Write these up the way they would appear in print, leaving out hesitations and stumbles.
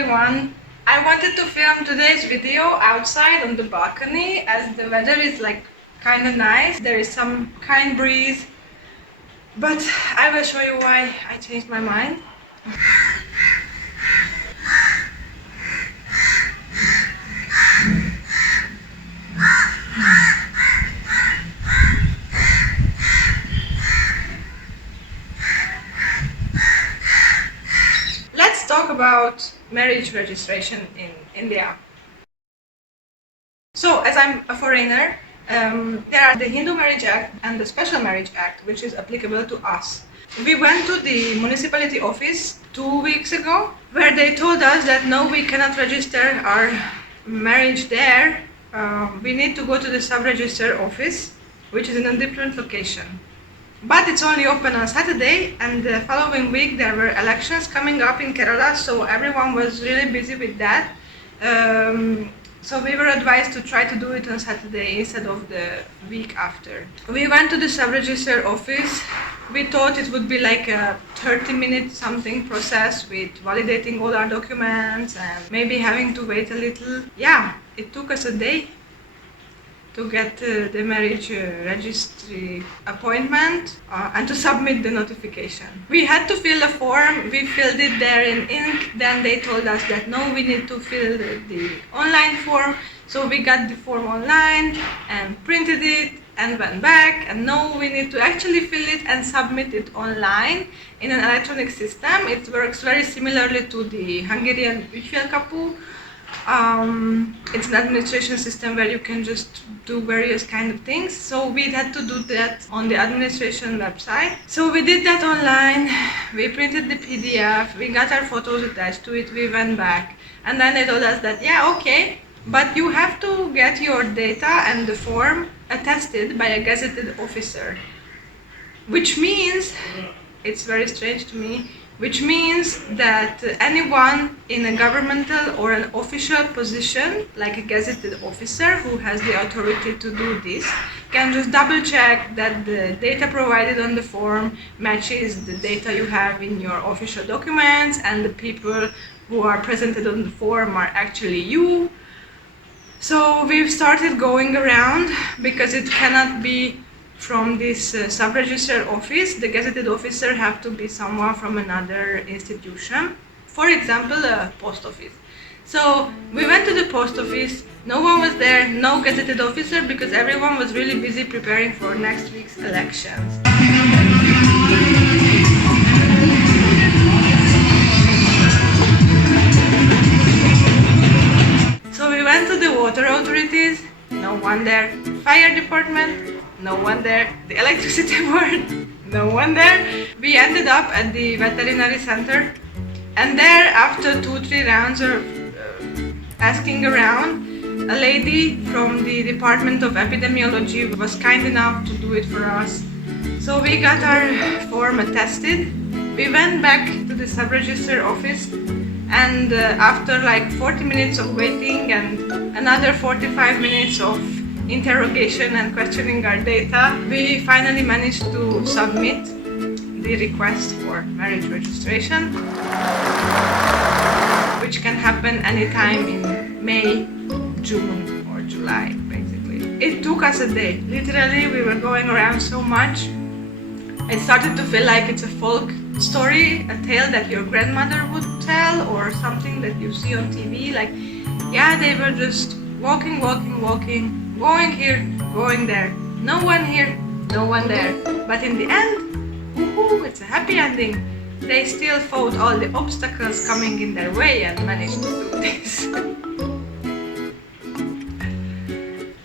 everyone. I wanted to film today's video outside on the balcony as the weather is like kind of nice. There is some kind breeze, but I will show you why I changed my mind. Let's talk about marriage registration in India. So, as I'm a foreigner, there are the Hindu Marriage Act and the Special Marriage Act, which is applicable to us. We went to the municipality office 2 weeks ago, where they told us that no, we cannot register our marriage there. We need to go to the sub-register office, which is in a different location. But it's only open on Saturday, and the following week there were elections coming up in Kerala, so everyone was really busy with that. So we were advised to try to do it on Saturday instead of the week after. We went to the sub-register office. We thought it would be like a 30-minute something process with validating all our documents and maybe having to wait a little. Yeah, it took us a day to get the marriage registry appointment and to submit the notification. We had to fill a form. We filled it there in ink. Then they told us that no, we need to fill the online form. So we got the form online and printed it and went back, and no, we need to actually fill it and submit it online in an electronic system. It works very similarly to the Hungarian ügyfélkapu. It's an administration system where you can just do various kind of things. So we had to do that on the administration website. So we did that online. We printed the PDF. We got our photos attached to it. We went back, and then they told us that yeah, okay, but you have to get your data and the form attested by a gazetted officer, which means, it's very strange to me, which means that anyone in a governmental or an official position, like a gazetted officer who has the authority to do this, can just double check that the data provided on the form matches the data you have in your official documents, and the people who are presented on the form are actually you. So we've started going around because it cannot be from this sub-register office. The gazetted officer have to be someone from another institution, for example a post office. So we went to the post office, no one was there, no gazetted officer, because everyone was really busy preparing for next week's elections. So we went to the water authorities, no one there. Fire department, no one there. The electricity board, no one there. We ended up at the veterinary center, and there, after 2-3 rounds of asking around, a lady from the Department of Epidemiology was kind enough to do it for us. So we got our form attested. We went back to the sub-register office, and after like 40 minutes of waiting and another 45 minutes of interrogation and questioning our data, we finally managed to submit the request for marriage registration, which can happen anytime in May, June or July, basically. It took us a day. Literally, we were going around so much. It started to feel like it's a folk story, a tale that your grandmother would tell, or something that you see on TV. Like, yeah, they were just walking, going here, going there. No one here, no one there. But in the end, woohoo, it's a happy ending. They still fought all the obstacles coming in their way and managed to do this.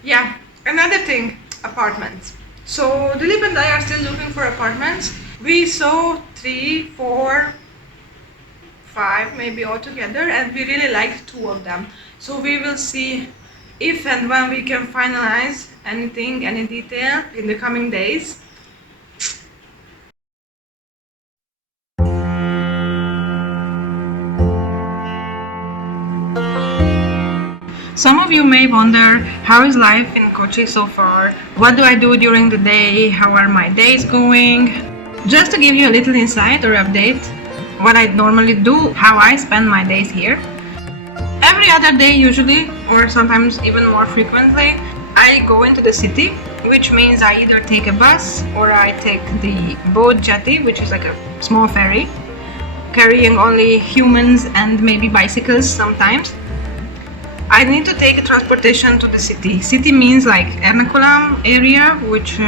Yeah, another thing, apartments. So Dilip and I are still looking for apartments. We saw 3, 4, 5 maybe altogether, and we really liked 2 of them. So we will see if and when we can finalize anything, any detail in the coming days. Some of you may wonder, how is life in Kochi so far? What do I do during the day? How are my days going? Just to give you a little insight or update, what I normally do, how I spend my days here. every other day usually, or sometimes even more frequently, I go into the city, which means I either take a bus or I take the boat jetty, which is like a small ferry carrying only humans and maybe bicycles sometimes. I need to take transportation to the city. City means like Ernakulam area, which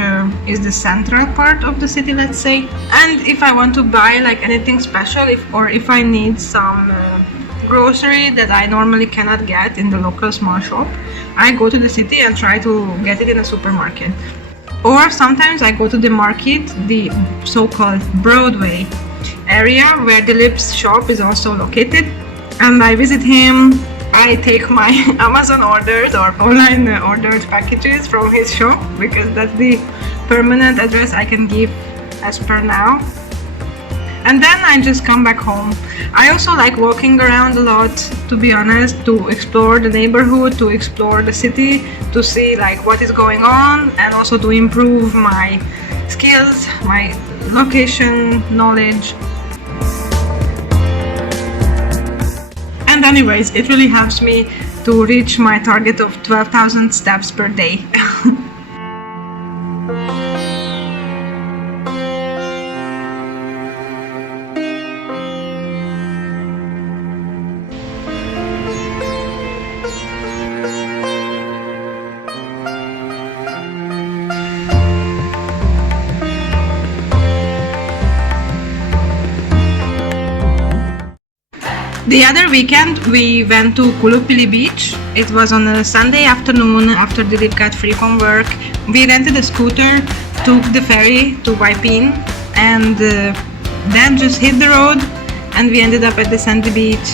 is the central part of the city, let's say. And if I want to buy like anything special, if I need some grocery that I normally cannot get in the local small shop, I go to the city and try to get it in a supermarket. Or sometimes I go to the market, the so-called Broadway area where Dilip's shop is also located, and I visit him. I take my Amazon orders or online ordered packages from his shop because that's the permanent address I can give as per now. And then I just come back home. I also like walking around a lot, to be honest, to explore the neighborhood, to explore the city, to see like what is going on, and also to improve my skills, my location knowledge. And anyways, it really helps me to reach my target of 12,000 steps per day. The other weekend we went to Kuzhupilly Beach. It was on a Sunday afternoon after Dilip got free from work. We rented a scooter, took the ferry to Waipin, and then just hit the road, and we ended up at the sandy beach.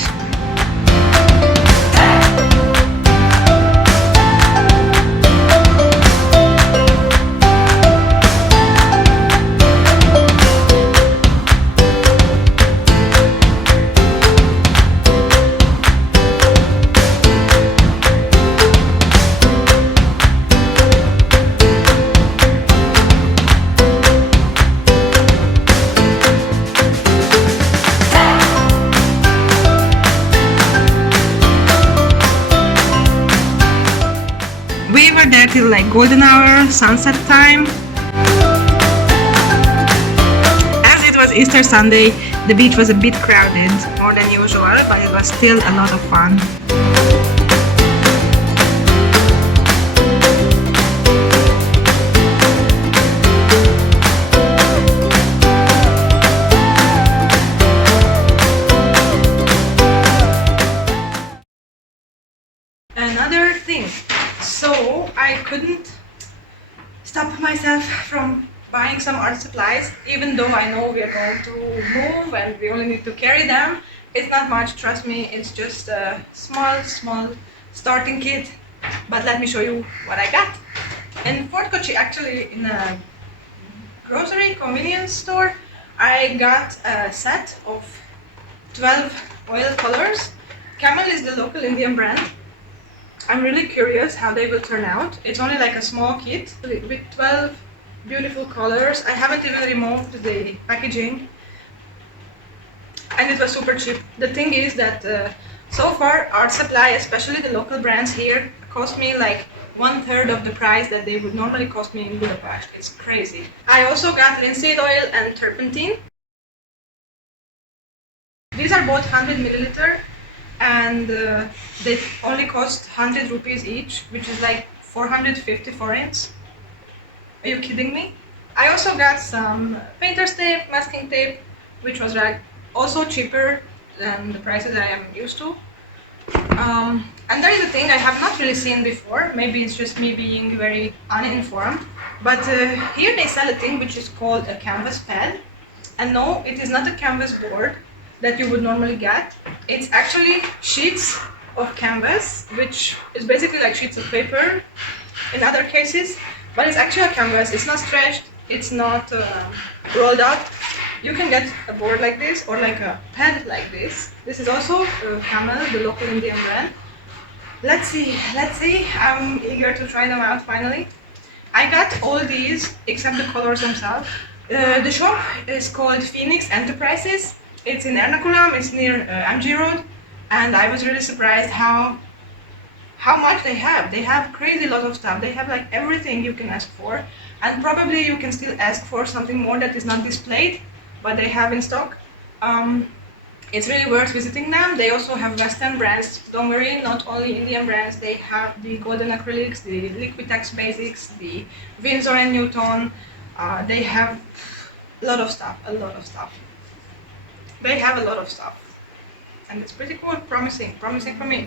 We were there till like golden hour, sunset time. As it was Easter Sunday, the beach was a bit crowded, more than usual, but it was still a lot of fun. Another thing, so I couldn't stop myself from buying some art supplies, even though I know we are going to move and we only need to carry them. It's not much, trust me, it's just a small starting kit, but let me show you what I got. In Fort Kochi, actually in a grocery convenience store, I got a set of 12 oil colors. Camel is the local Indian brand. I'm really curious how they will turn out. It's only like a small kit with 12 beautiful colors. I haven't even removed the packaging, and it was super cheap. The thing is that so far art supply, especially the local brands here, cost me like 1/3 of the price that they would normally cost me in Budapest. It's crazy. I also got linseed oil and turpentine. These are both 100 milliliter, and they only cost 100 rupees each, which is like 450 forints. Are you kidding me? I also got some painter's tape, masking tape, which was like also cheaper than the prices I am used to. And there is a thing I have not really seen before. Maybe it's just me being very uninformed, but here they sell a thing which is called a canvas pad. And no, it is not a canvas board that you would normally get. It's actually sheets of canvas, which is basically like sheets of paper in other cases, but it's actually a canvas. It's not stretched, it's not rolled up. You can get a board like this or like a pad like this. This is also Camel, the local Indian brand. Let's see, I'm eager to try them out finally. I got all these except the colors themselves. The shop is called Phoenix Enterprises. It's in Ernakulam, it's near MG Road. and I was really surprised how much they have. They have crazy lot of stuff. They have like everything you can ask for, and probably you can still ask for something more that is not displayed, but they have in stock. It's really worth visiting them. They also have Western brands. Don't worry, not only Indian brands. They have the Golden Acrylics, the Liquitex Basics, the Winsor and Newton. They have a lot of stuff. A lot of stuff. They have a lot of stuff, and it's pretty cool. Promising for me.